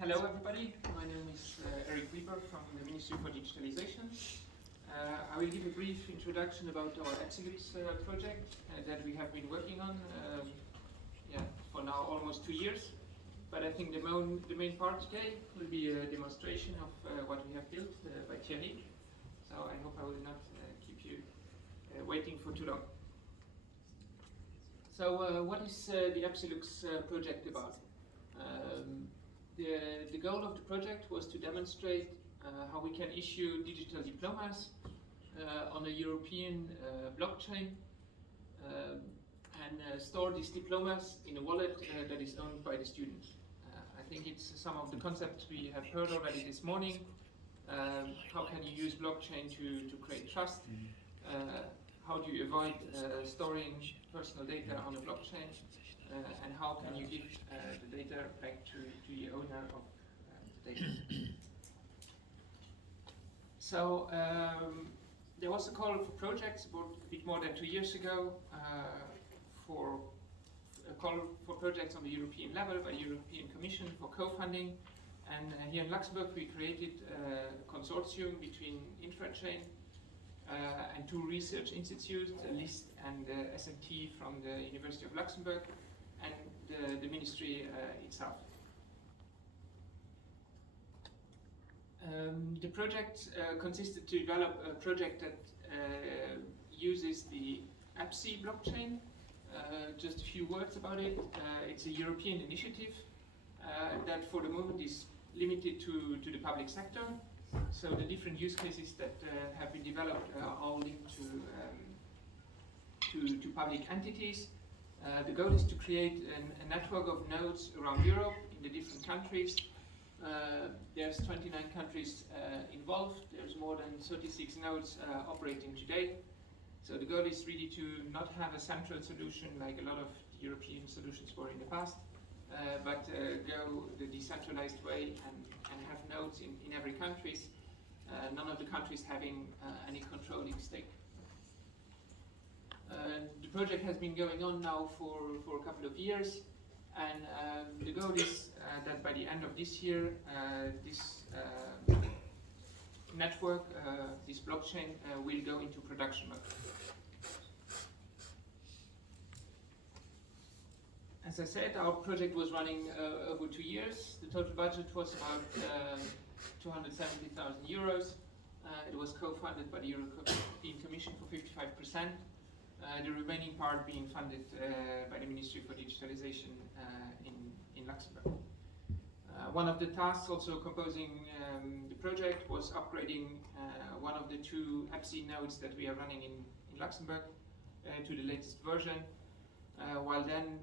Hello everybody, my name is Eric Weber from the Ministry for Digitalization. I will give a brief introduction about our EBSILUX project that we have been working on for now almost 2 years. But I think the main part today will be a demonstration of what we have built by Thierry. So I hope I will not keep you waiting for too long. So what is the EBSILUX project about? The goal of the project was to demonstrate how we can issue digital diplomas on a European blockchain and store these diplomas in a wallet that is owned by the students. I think it's some of the concepts we have heard already this morning. How can you use blockchain to create trust? How do you avoid storing personal data on a blockchain? And how can you give the data back to the owner of the data? So there was a call for projects about a bit more than 2 years ago for a call for projects on the European level by the European Commission for co-funding. And here in Luxembourg we created a consortium between Infrachain and 2 research institutes, LIST and SMT from the University of Luxembourg, and the ministry itself. The project consisted to develop a project that uses the EBSI blockchain. Just a few words about it. It's a European initiative that for the moment is limited to the public sector. So the different use cases that have been developed are all linked to public entities. The goal is to create a network of nodes around Europe in the different countries. There's 29 countries involved. There's more than 36 nodes operating today. So the goal is really to not have a central solution like a lot of European solutions were in the past, but go the decentralized way and have nodes in every country. None of the countries having any controlling stake. The project has been going on now for a couple of years, and the goal is that by the end of this year, this network, this blockchain, will go into production mode. As I said, our project was running over 2 years. The total budget was about 270,000 euros. It was co-funded by the European Commission for 55%. The remaining part being funded by the Ministry for Digitalization in Luxembourg. One of the tasks also composing the project was upgrading one of the 2 EBSI nodes that we are running in Luxembourg to the latest version, while then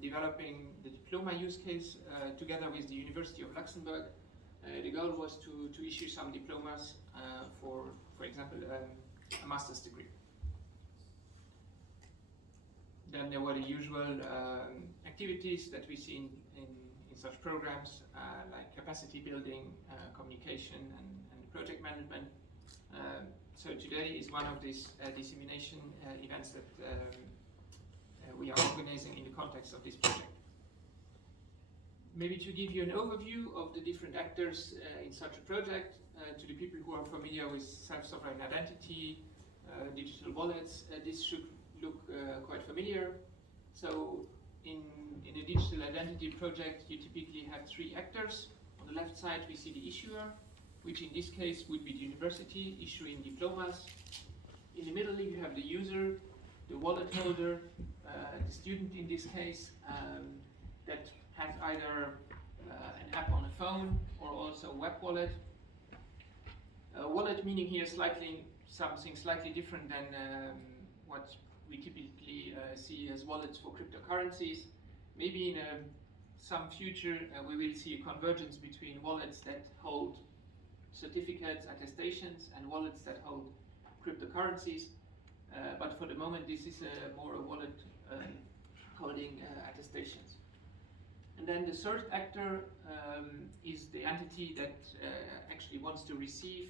developing the Diploma Use Case together with the University of Luxembourg. The goal was to issue some diplomas for example, a master's degree. Then there were the usual activities that we see in such programs, like capacity building, communication, and project management. So today is one of these dissemination events that we are organizing in the context of this project. Maybe to give you an overview of the different actors in such a project, to the people who are familiar with self-sovereign identity, digital wallets, this should look quite familiar. So in a digital identity project, you typically have 3 actors. On the left side, we see the issuer, which in this case would be the university issuing diplomas. In the middle, you have the user, the wallet holder, the student in this case, that has either an app on a phone or also a web wallet. Wallet meaning here something slightly different than what we typically see as wallets for cryptocurrencies. Maybe in some future we will see a convergence between wallets that hold certificates, attestations, and wallets that hold cryptocurrencies. But for the moment this is more a wallet holding attestations. And then the third actor is the entity that actually wants to receive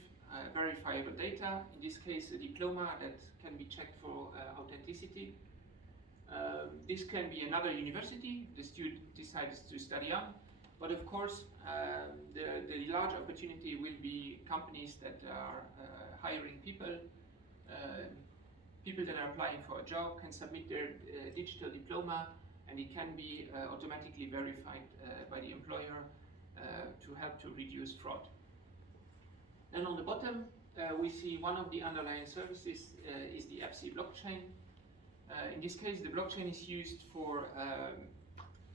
verifiable data, in this case a diploma that can be checked for authenticity. This can be another university the student decides to study on, But of course, the large opportunity will be companies that are hiring people. People that are applying for a job can submit their digital diploma, and it can be automatically verified by the employer to help to reduce fraud. Then on the bottom, we see one of the underlying services is the EBSI blockchain. In this case, the blockchain is used for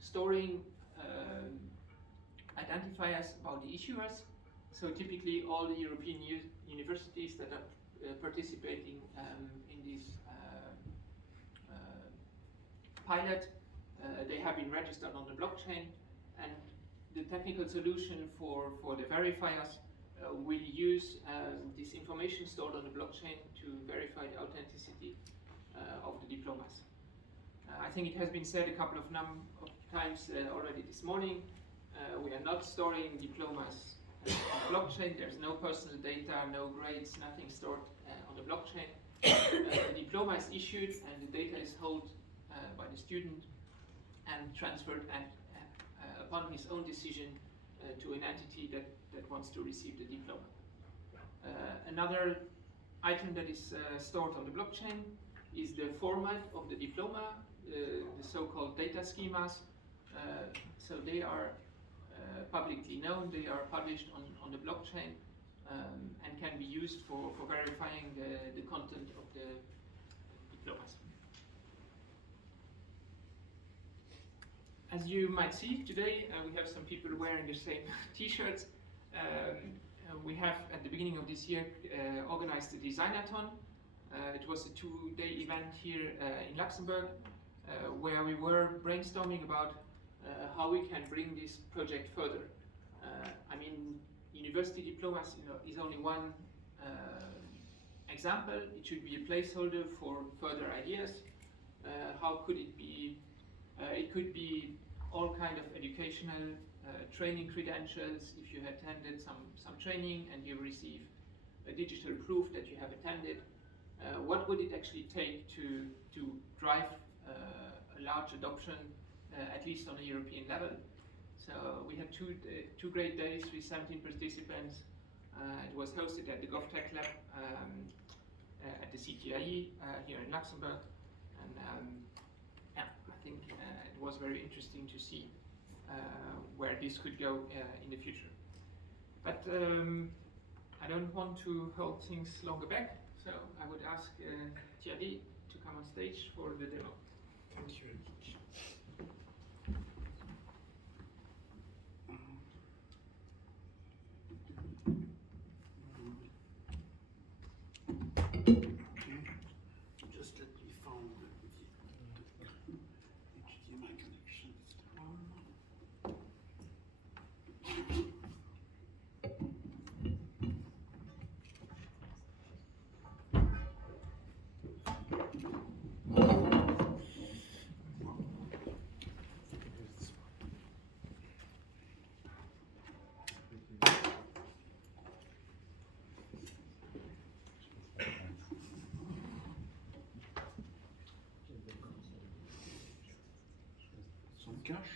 storing identifiers about the issuers. So typically all the European universities that are participating in this pilot, they have been registered on the blockchain, and the technical solution for the verifiers will use this information stored on the blockchain to verify the authenticity of the diplomas. I think it has been said a couple of times already this morning, we are not storing diplomas on blockchain. There's no personal data, no grades, nothing stored on the blockchain. The diploma is issued and the data is held by the student and transferred upon his own decision to an entity that wants to receive the diploma. Another item that is stored on the blockchain is the format of the diploma, the so-called data schemas. So they are publicly known, they are published on the blockchain and can be used for verifying the content of the diplomas. As you might see today, we have some people wearing the same t-shirts. We have, at the beginning of this year, organized a designathon. It was a 2-day event here in Luxembourg, where we were brainstorming about how we can bring this project further. I mean, university diplomas is only one example. It should be a placeholder for further ideas. How could it be? It could be all kind of educational training credentials. If you attended some training and you receive a digital proof that you have attended, what would it actually take to drive a large adoption, at least on a European level? So we had two great days with 17 participants. It was hosted at the GovTech Lab at the CTIE here in Luxembourg, and yeah, I think it was very interesting to see where this could go in the future. But I don't want to hold things longer back, so I would ask Thierry to come on stage for the demo. Thank you. Just let me find the HDMI connection. Some cash.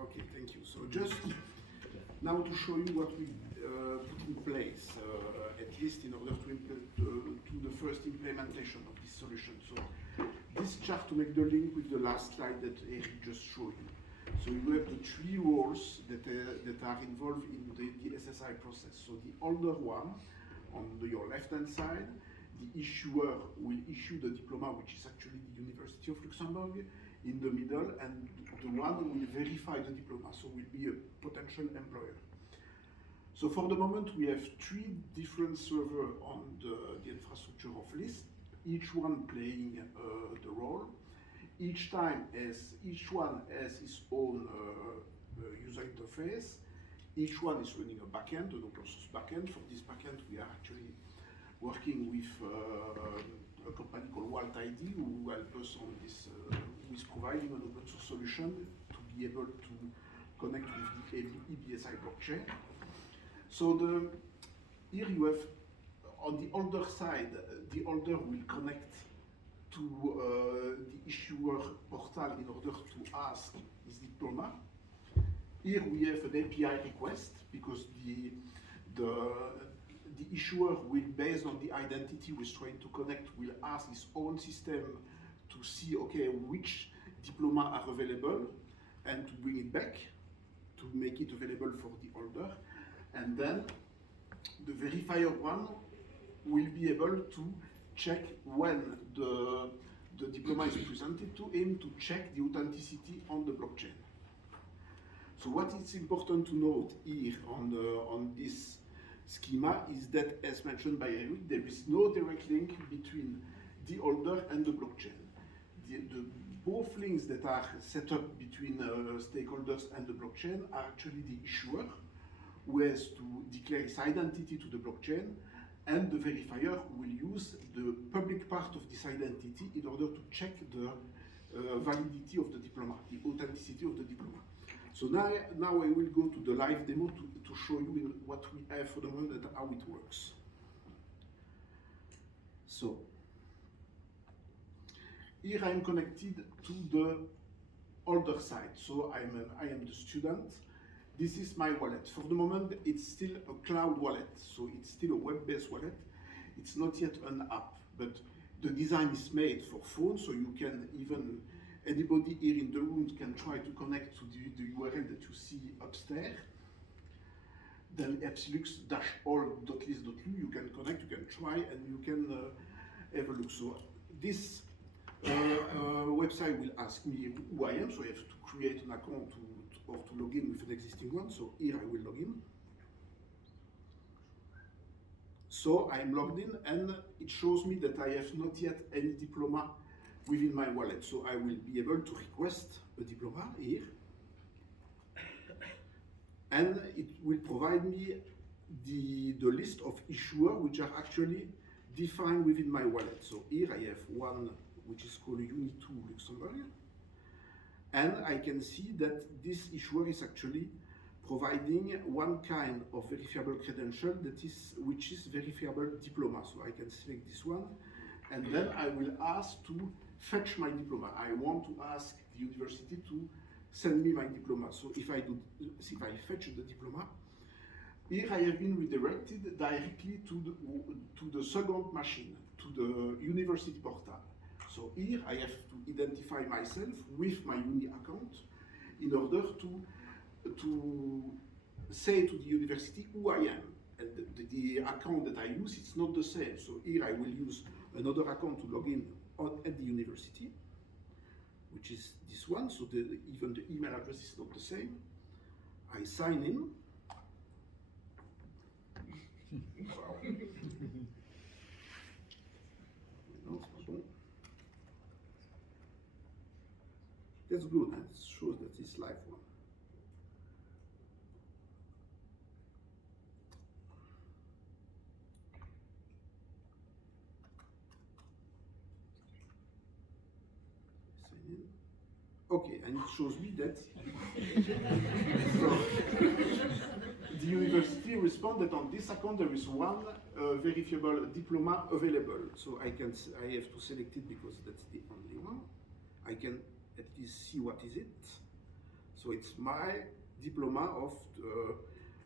Okay, thank you. So just now to show you what we put in place, at least in order to do the first implementation of this solution. So this chart to make the link with the last slide that Eric just showed you. So you have the 3 roles that are involved in the SSI process. So the older one, on your left-hand side, the issuer will issue the diploma, which is actually the University of Luxembourg, in the middle, and the one who will verify the diploma, so will be a potential employer. So for the moment, we have 3 different servers on the infrastructure of LIST, each one playing the role. Each one has its own user interface. Each one is running a backend, an open source backend. For this backend, we are actually working with a company called WaltID, who help us on this, who is providing an open source solution to be able to connect with the EBSI blockchain. So here you have, on the older side, the older will connect to the issuer portal in order to ask his diploma. Here we have an API request because the issuer will, based on the identity we're trying to connect, will ask his own system to see, okay, which diploma are available and to bring it back to make it available for the holder. And then the verifier one will be able to check when the diploma is presented to him to check the authenticity on the blockchain. So what is important to note here on this schema is that, as mentioned by Eric, there is no direct link between the holder and the blockchain. Both links that are set up between stakeholders and the blockchain are actually the issuer, who has to declare his identity to the blockchain, and the verifier will use the public part of this identity in order to check the validity of the diploma, the authenticity of the diploma. So now I will go to the live demo to show you what we have for the moment and how it works. So here I am connected to the holder side. So I am the student. This is my wallet. For the moment, it's still a cloud wallet. So it's still a web-based wallet. It's not yet an app, but the design is made for phones, so you can even, anybody here in the room can try to connect to the URL that you see upstairs. Then EBSILUX-all.list.lu, you can connect, you can try, and you can have a look. So this website will ask me who I am, so I have to create an account or to log in with an existing one. So here I will log in. So I am logged in, and it shows me that I have not yet any diploma within my wallet. So I will be able to request a diploma here. And it will provide me the list of issuers which are actually defined within my wallet. So here I have one which is called Uni2 Luxembourg. And I can see that this issuer is actually providing one kind of verifiable credential which is verifiable diploma. So I can select this one, and then I will ask to fetch my diploma. I want to ask the university to send me my diploma. So if I fetch the diploma, here I have been redirected directly to the second machine, to the university portal. So here I have to identify myself with my uni account in order to say to the university who I am. And the account that I use, it's not the same. So here I will use another account to log in at the university, which is this one. So even the email address is not the same. I sign in. Wow. No, it's not bon. That's good. It shows that it's live one. Okay, and it shows me that so, the university responded on this account there is one verifiable diploma available. So I have to select it because that's the only one. I can at least see what is it. So it's my diploma of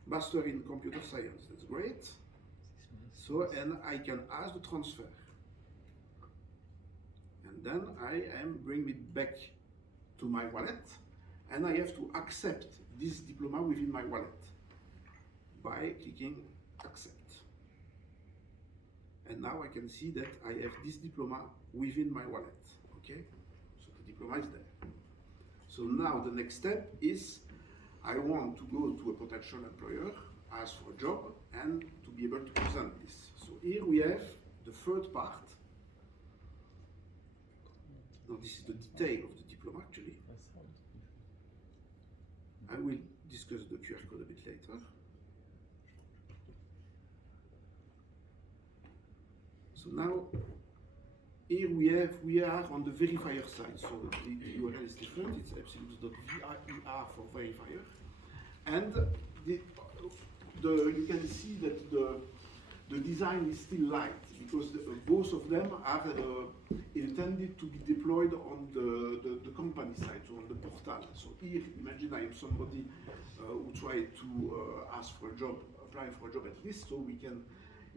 Master in Computer Science. That's great. So, and I can ask the transfer. And then I am bringing it back to my wallet, and I have to accept this diploma within my wallet by clicking accept. And now I can see that I have this diploma within my wallet. Okay, so the diploma is there. So now the next step is I want to go to a potential employer, ask for a job, and to be able to present this. So here we have the third part. Now this is the detail of the diploma actually. I will discuss the QR code a bit later. So now here we are on the verifier side. So the URL is different. It's EBSILUX.vir for verifier, and you can see that the design is still light because both of them are intended to be deployed on the company side, so on the portal. So here, imagine I am somebody who tried to ask for a job, apply for a job at least, so we can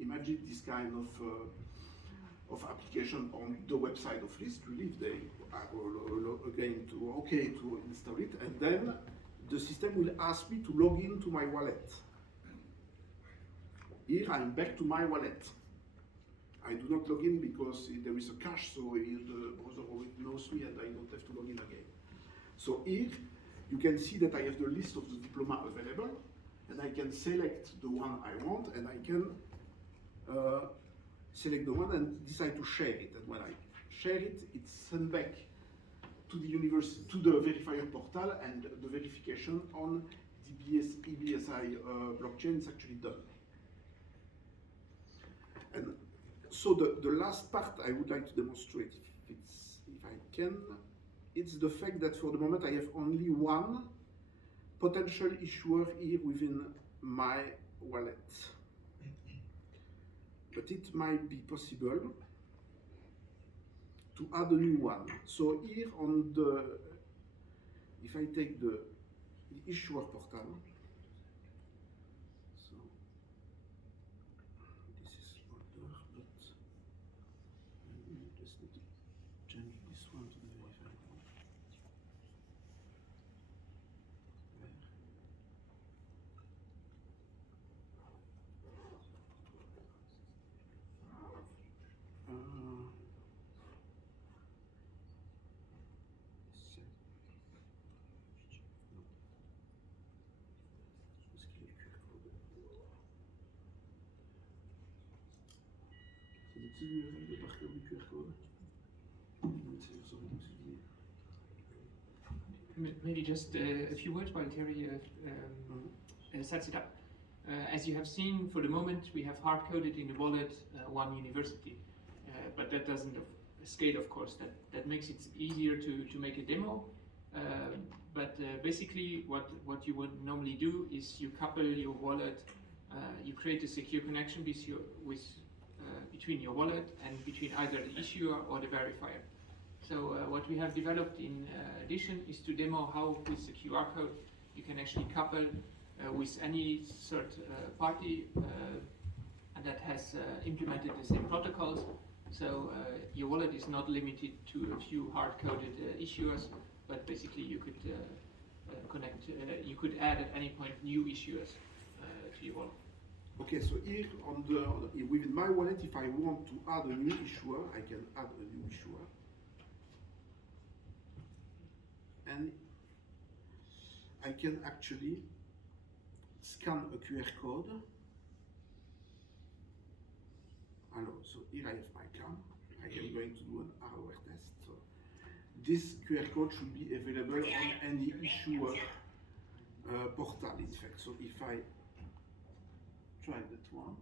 imagine this kind of application on the website of List. Really, if they are again to install it, and then the system will ask me to log in to my wallet. Here I'm back to my wallet. I do not log in because there is a cache, so the browser already knows me and I don't have to log in again. So here you can see that I have the list of the diploma available, and I can select the one I want, and I can select the one and decide to share it. And when I share it, it's sent back to the university, to the verifier portal, and the verification on the EBSI blockchain is actually done. And so the last part I would like to demonstrate, if I can, it's the fact that for the moment I have only one potential issuer here within my wallet. But it might be possible to add a new one. So here on the, if I take the issuer portal, so this is older, but I just need to change this one to the verified one. Le parcours du QR code. Maybe just a few words while Terry sets it up. As you have seen, for the moment, we have hard-coded in the wallet one university, but that doesn't scale, of course. That makes it easier to make a demo. But basically, what you would normally do is you couple your wallet, you create a secure connection between your wallet and between either the issuer or the verifier. So what we have developed in addition is to demo how with the QR code you can actually couple with any third party and that has implemented the same protocols. So your wallet is not limited to a few hard-coded issuers, but basically you could connect, you could add at any point new issuers to your wallet. Okay, so here within my wallet, if I want to add a new issuer, I can add a new issuer. And I can actually scan a QR code. So here I have my cam. I am going to do an hardware test. So this QR code should be available on any issuer portal, in fact. So if I try that one.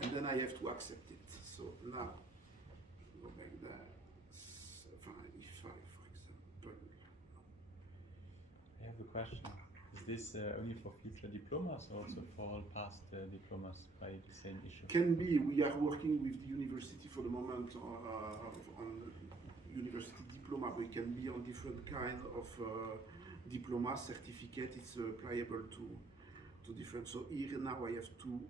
And then I have to accept it. So now, go back there. E5, for example. I have a question. Is this only for future diplomas or also for all past diplomas by the same issue? Can be. We are working with the university for the moment on university diploma, but it can be on different kind of diploma certificate. It's applicable to different. So here now I have two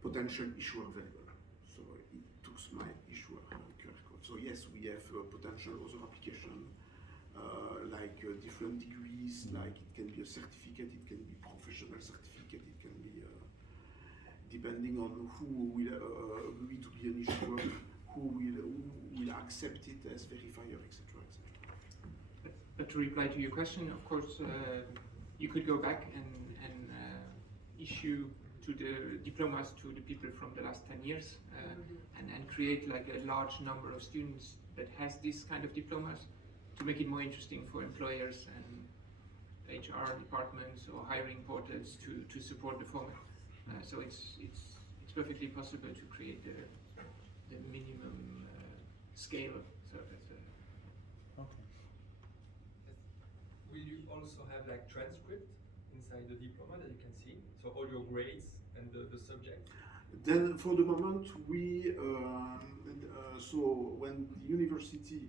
potential issuer available. So it took my issuer QR code. So yes, we have potential other application. Like different degrees, like it can be a certificate, it can be professional certificate, it can be depending on who will agree to be an issuer, who will accept it as verifier, etc., etc. But to reply to your question, of course, you could go back and issue to the diplomas to the people from the last 10 years and create like a large number of students that has this kind of diplomas, to make it more interesting for employers and HR departments or hiring portals to support the format. So it's perfectly possible to create the minimum scale So that's Okay. Will you also have like transcript inside the diploma that you can see? So all your grades and the subject? Then for the moment we so when the university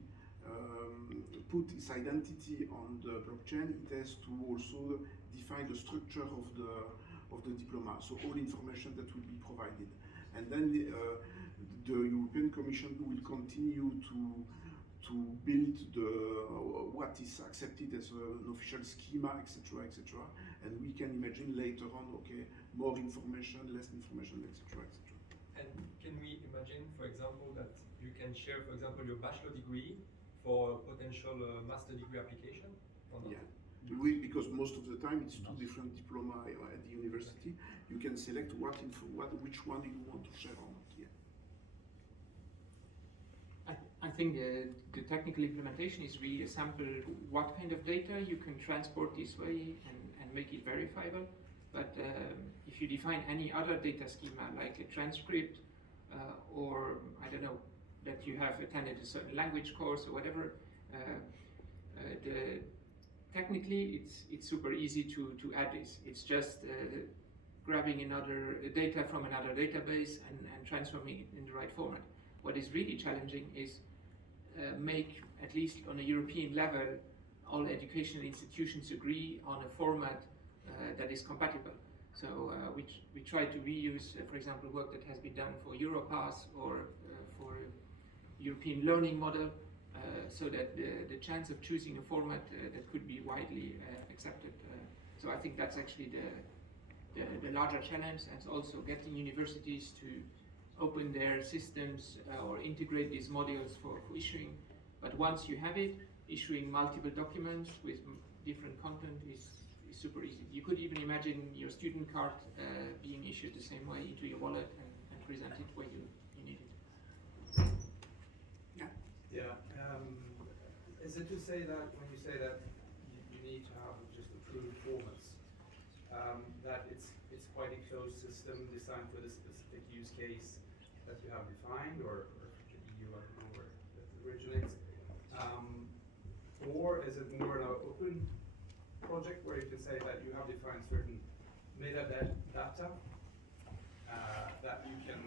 put its identity on the blockchain, it has to also define the structure of the diploma, so all information that will be provided. And then the European Commission will continue to build what is accepted as an official schema, etc., etc. And we can imagine later on, okay, more information, less information, etc., etc. And can we imagine, for example, that you can share, for example, your bachelor degree for a potential master degree application? Or not? Yeah. Because most of the time it's two different diploma at the university. You can select which one you want to share or not. Yeah. I think the technical implementation is really a sample what kind of data you can transport this way and make it verifiable. But if you define any other data schema like a transcript or I don't know, that you have attended a certain language course or whatever, technically it's super easy to add this. It's just grabbing another data from another database and transforming it in the right format. What is really challenging is make, at least on a European level, all educational institutions agree on a format that is compatible. So we try to reuse, for example, work that has been done for Europass or for European learning model, so that the chance of choosing a format that could be widely accepted. So I think that's actually the larger challenge, and also getting universities to open their systems or integrate these modules for issuing. But once you have it, issuing multiple documents with different content is super easy. You could even imagine your student card being issued the same way into your wallet and present it where you need it. Yeah. Yeah. Is it to say that when you say that you need to have just approved formats, that it's quite a closed system designed for the specific use case that you have defined, or the EU, I don't know where that originates, or is it more an open project where you can say that you have defined certain metadata that you can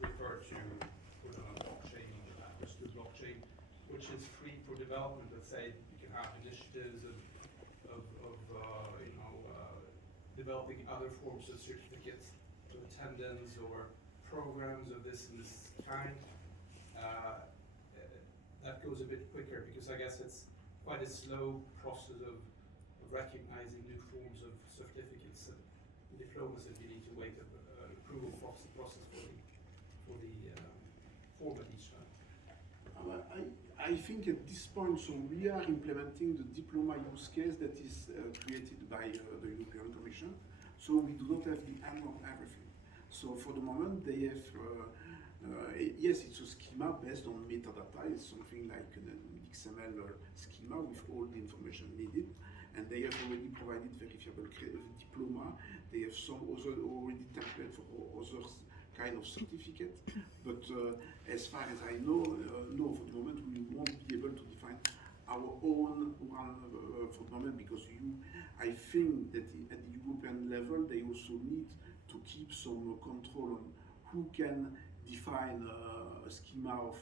refer to, put on a blockchain or understood blockchain, which is free for development. Let's say you can have initiatives of developing other forms of certificates of attendance or programs of this and this kind. That goes a bit quicker, because I guess it's quite a slow process of recognizing new forms of certificates and diplomas, that you need to wait an approval process for the format each time. I think at this point, so we are implementing the Diploma Use Case that is created by the European Commission. So we do not have the hand on everything. So for the moment, they have, yes, it's a schema based on metadata. It's something like an XML schema with all the information needed. And they have already provided verifiable diploma. They have some other already template for other kind of certificate. But as far as I know, no, for the moment we won't be able to define our own one for the moment, because I think that at the European level they also need to keep some control on who can define a schema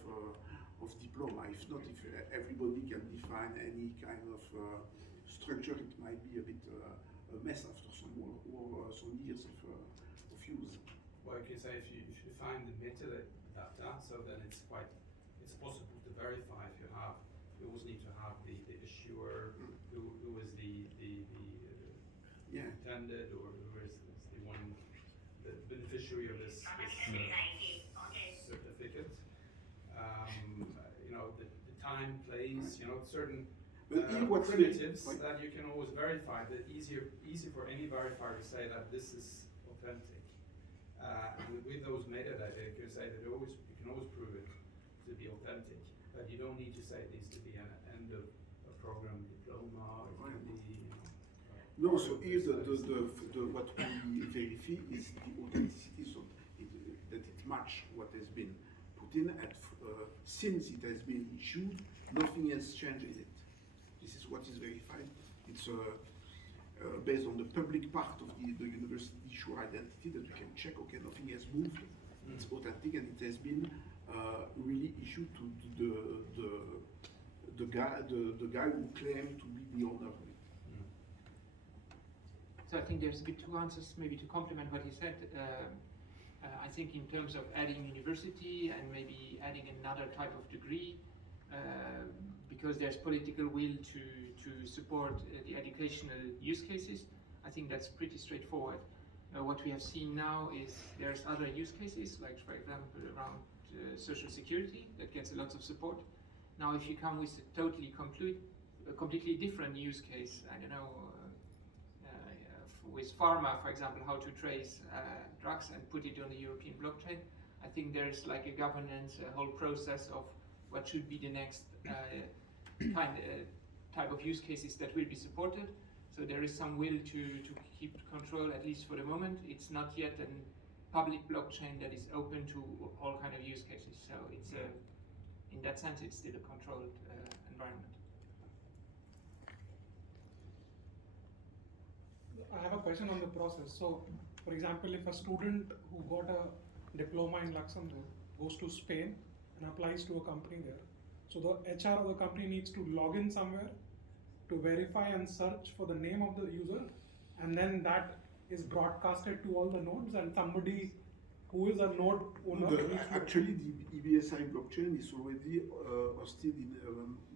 of diploma. If not, if everybody can define any kind of structure, it might be a bit a mess after some years of use. Well, you can say if you define the metadata, so then it's possible to verify if you always need to have the issuer, who is the intended, or who is the one, the beneficiary of this certificate. The time, place, certain primitives that you can always verify. That easy for any verifier to say that this is authentic. And with those metadata, you can say that you can always prove it to be authentic. But you don't need to say it needs to be an end of a program diploma. Or it can be, no, so here what we verify is the authenticity, so that it match what has been put put in, and since it has been issued, nothing has changed in it. This is what is verified. It's based on the public part of the university issue identity that you can check, okay, nothing has moved, it's authentic, and it has been really issued to the guy who claimed to be the owner of it. So I think there's a bit two answers, maybe to complement what he said. I think in terms of adding university and maybe adding another type of degree, because there's political will to support the educational use cases, I think that's pretty straightforward. What we have seen now is there's other use cases, like for example around social security, that gets a lot of support. Now if you come with a totally completely different use case, I don't know, with pharma, for example, how to trace drugs and put it on the European blockchain, I think there's like a governance, a whole process of what should be the next type of use cases that will be supported. So there is some will to keep control, at least for the moment. It's not yet a public blockchain that is open to all kind of use cases. So it's in that sense, it's still a controlled environment. I have a question on the process. So, for example, if a student who got a diploma in Luxembourg goes to Spain and applies to a company there, so the HR of the company needs to log in somewhere to verify and search for the name of the user, and then that is broadcasted to all the nodes, and somebody who is a node owner actually, the EBSI blockchain is already hosted in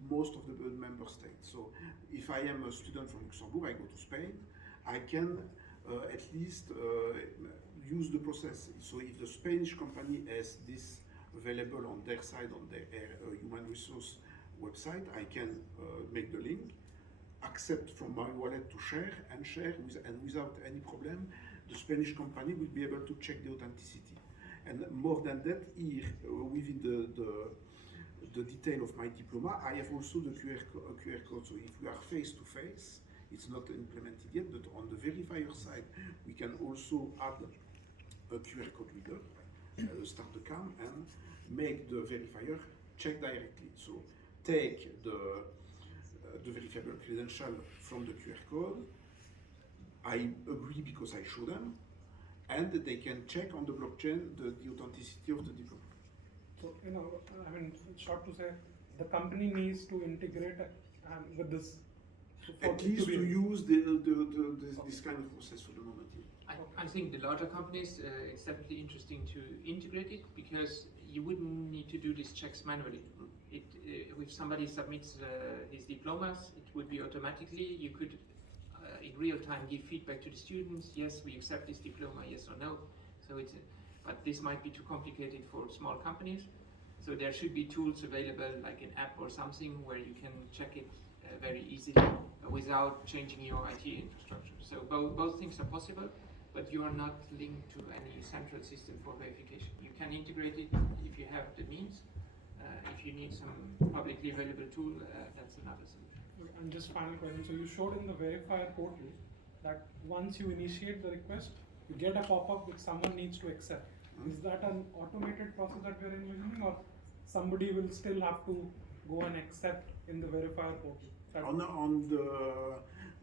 most of the member states. So if I am a student from Luxembourg, I go to Spain, I can at least use the process. So if the Spanish company has this available on their side, on their human resource website, I can make the link, accept from my wallet to share, and without any problem, the Spanish company will be able to check the authenticity. And more than that, here within the detail of my diploma, I have also the QR code. So if we are face to face, it's not implemented yet, but on the verifier side, we can also add a QR code reader, start the cam, and make the verifier check directly. So take the verifiable credential from the QR code, I agree because I show them, and they can check on the blockchain the authenticity of the diploma. So, I mean, it's short to say, the company needs to integrate with this. At least to use this kind of process for the moment. I think the larger companies, it's definitely interesting to integrate it, because you wouldn't need to do these checks manually. If somebody submits his diplomas, it would be automatically, you could in real time give feedback to the students, yes, we accept this diploma, yes or no. So but this might be too complicated for small companies. So there should be tools available, like an app or something, where you can check it very easily without changing your IT infrastructure. So both things are possible, but you are not linked to any central system for verification. You can integrate it if you have the means. If you need some publicly available tool, that's another solution. And just final question. So you showed in the verifier portal that once you initiate the request, you get a pop-up which someone needs to accept. Is that an automated process that we're envisioning, or somebody will still have to go and accept in the verifier portal?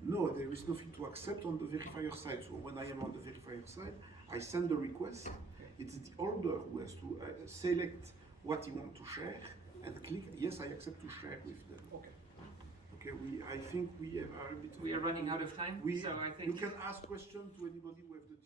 No, there is nothing to accept on the verifier side. So when I am on the verifier side, I send the request. It's the holder who has to select what he wants to share and click yes, I accept to share with them. Okay. Okay. I think we are a bit. We are running out of time. So I think you can ask questions to anybody who have the.